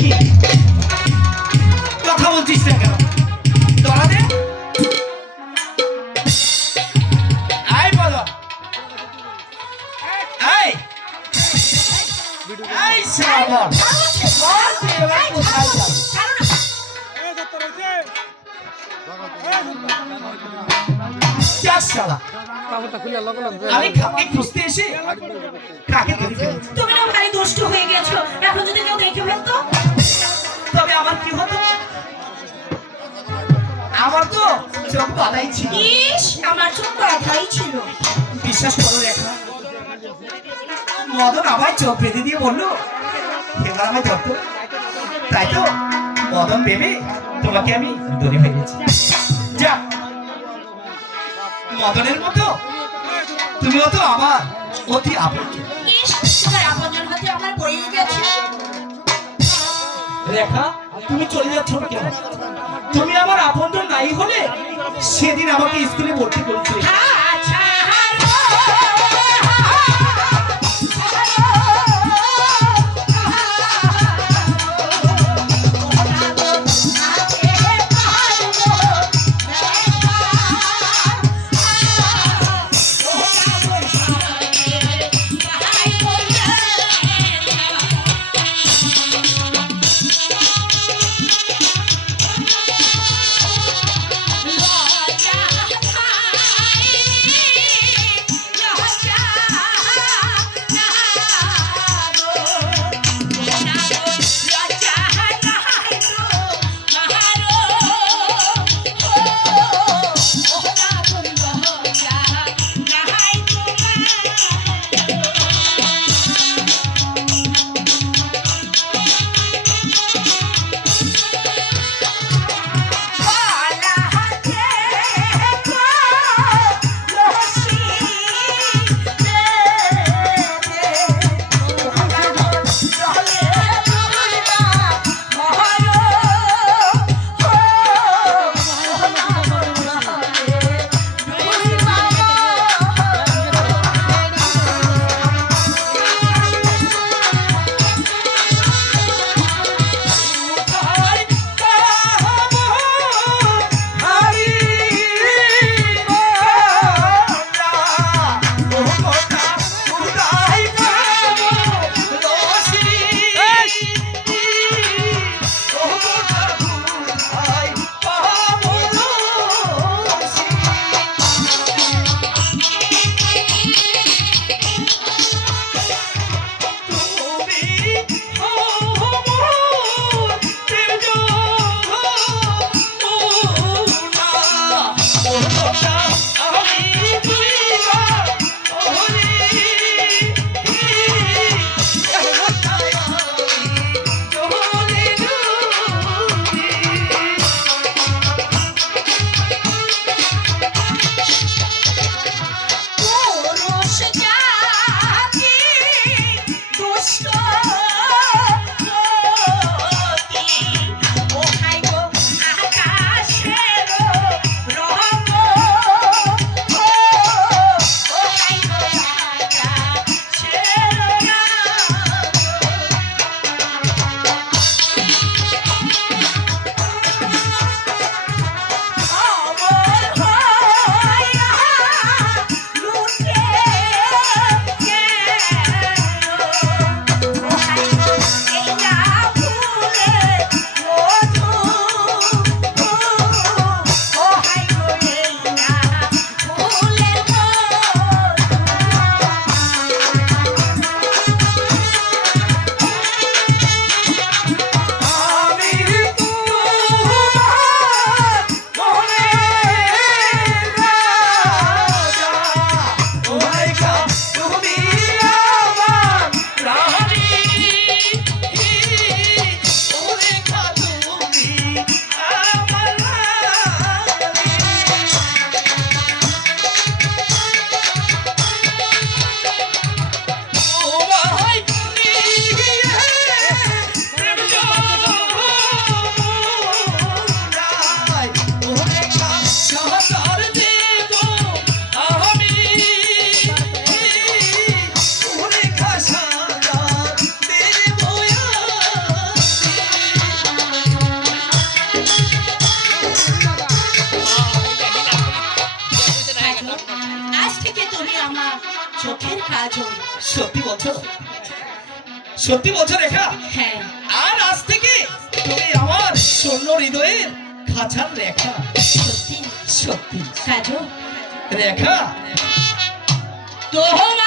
কি কথা বলছিস না কেন? ধরা দে। আয় বলো। আয় আয় সাবর। আমি কাকে খুঁজতে এসে কাকে দেখতে? তুমি না ভারী দুষ্ট হয়ে গেছো, এখন যদি কেউ দেখে ফেলতো তবে আমার কি হতো? আমার তো চোখ বাঁধাই ছিল। ইস, আমার চোখ বাঁধাই ছিল। বিশ্বাস করো রেখা, মদন আমায় চোখ বেঁধে দিয়ে বললো এবার আমায় ধরতো। তাই তো মদন ভেবে তোমাকে আমি ধরে ফেলেছি। যা, মদনের মতো তুমিও তো আমার অতি আপন। ইস, তোমার আপনজন হতে আমার পড়ে গেছে। রেখা, তুমি চলে যাচ্ছ কেন? তুমি আমার আপনজন নাই হলে সেদিন আমাকে স্কুলে ভর্তি করেছিলে। থেকে তুমি আমার চোখের কাজল। সত্যি বলছো রেখা? হ্যাঁ, আর আজ থেকে তুমি আমার স্বর্ণ হৃদয়ের খাঁচার রেখা। সত্যি সত্যি কাজল। রেখা, তোমার